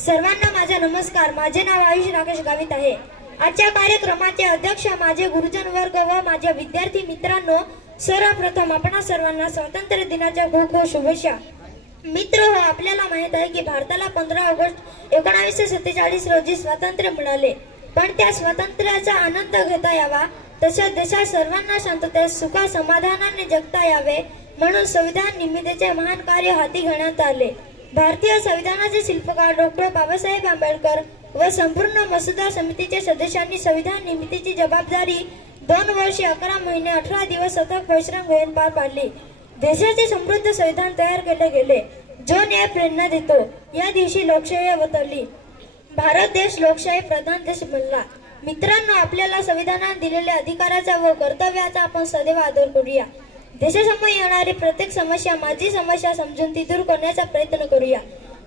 सर्वांना माझा नमस्कार। माझे नाव आयुष राकेश गावित आहे। आजच्या कार्यक्रमाचे अध्यक्ष माझे गुरुजन वर्ग व माझे विद्यार्थी मित्रांनो, सर्वप्रथम आपणा सर्वांना स्वातंत्र्य दिनाच्या खूप खूप शुभेच्छा। मित्र हो, आपल्याला माहित आहे की भारताला 15 ऑगस्ट 1947 रोजी स्वातंत्र्य मिळाले, पण त्या स्वातंत्र्याचा आनंद घेता यावा तसेच देशात सर्वांना शांततेत सुखा समाधानाने जगता यावे म्हणून संविधान निर्मितीचे महान कार्य हाती घेण्यात आले। भारतीय संविधानाचे शिल्पकार डॉक्टर बाबासाहेब आंबेडकर व संपूर्ण मसुदा समितीच्या सदस्यांनी संविधान निर्मितीची जबाबदारी 2 वर्षे 11 महिने 18 दिवस सतत परिश्रम घेऊन पार पाडली। देशाचे समृद्ध संविधान तयार केले गेले जो न्याय प्रेरणा देतो। या दिवशी लोकशाही अवतरली, भारत देश लोकशाही प्रधान देश बनला। मित्रांनो, आपल्याला संविधानाने दिलेल्या अधिकाराचा व कर्तव्याचा आपण सदैव आदर करूया। देशासमोर येणारी प्रत्येक समस्या माझी समस्या समजून ती दूर करण्याचा प्रयत्न करूया।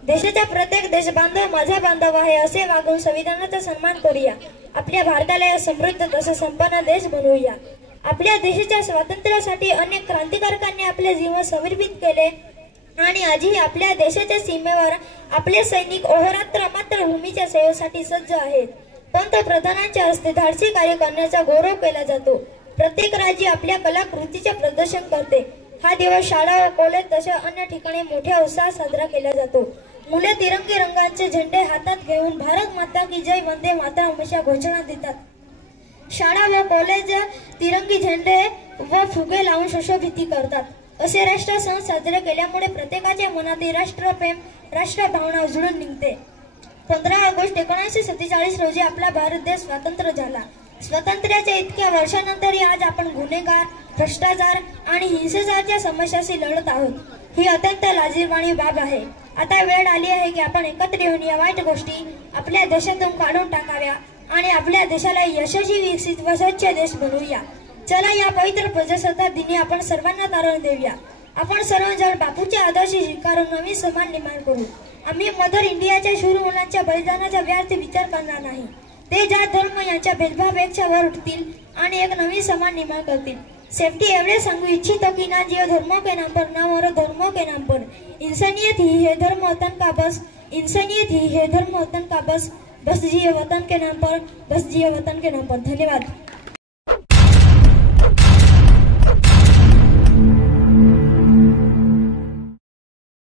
देशाचा प्रत्येक देशबांधव माझा बांधव आहे असे वागून संविधानाचा सन्मान करूया। आपल्या भारताला एक समृद्ध तसेच संपन्न देश बनवूया। आपल्या देशाच्या स्वातंत्र्यासाठी अनेक क्रांतिकारकांनी आपले जीवन समर्पित केले आणि आजही आपल्या देशाच्या सीमेवर आपले सैनिक अहोरात्र मातृभूमीच्या सेवेसाठी सज्ज आहेत। पंतप्रधानांच्या हस्ते धाडसी कार्य करण्याचा गौरव केला जातो। प्रत्येक राज्य आपल्या कलाकृतीचे प्रदर्शन करते। हा दिवस शाळा व कॉलेज तसेच अन्य ठिकाणी मोठ्या उत्साहात साजरा केला जातो। मुले तिरंगी रंगाचे झेंडे हातात घेऊन भारत माता की जय वंदे मातरम अशा घोषणा देतात। शाळा व कॉलेज तिरंगी झेंडे व फुगे लावून शोषोभीती करतात। असे राष्ट्र सण साजरे केल्यामुळे प्रत्येकाच्या मनातील राष्ट्रप्रेम राष्ट्रभावना उजळून निघते। 15 ऑगस्ट 1947 रोजी आपला भारत देश स्वतंत्र झाला। स्वातंत्र्याच्या इतक्या वर्षानंतरही आज आपण गुन्हेगार, भ्रष्टाचार आणि हिंसाचाराच्या समस्याशी लढत आहोत। ही अत्यंत लाजिरवाणी बाब आहे। आता वेळ आली आहे की आपण एकत्र येऊन या वाईट गोष्टी आपल्या देशातून काढून टाकाव्या आणि आपल्या देशाला यशस्वी, विकसित व स्वच्छ देश बनवूया। चला, या पवित्र प्रजासत्ताक दिनी आपण सर्वांना तारण देऊया। आपण सर्वजण बापूचे आदर्श स्वीकारून नवीन समाज निर्माण करू। आम्ही मदर इंडियाच्या शूर मुलांच्या बलिदानाचा व्यर्थ विचार करणार नाही। ते जात धर्म यांच्या भेदभावापेक्षा वर उठतील आणि एक नवीन समाज निर्माण करतील। सेफ्टी एवढे सांगू इच्छितो की ना जियो धर्मों के नाम पर ना मरो धर्मों के नाम पर, इंसानियत ही है धर्म वतन का बस, इंसानियत ही है धर्म वतन का बस, बस जियो वतन के नाम पर, बस जियो वतन के नाम पर। धन्यवाद।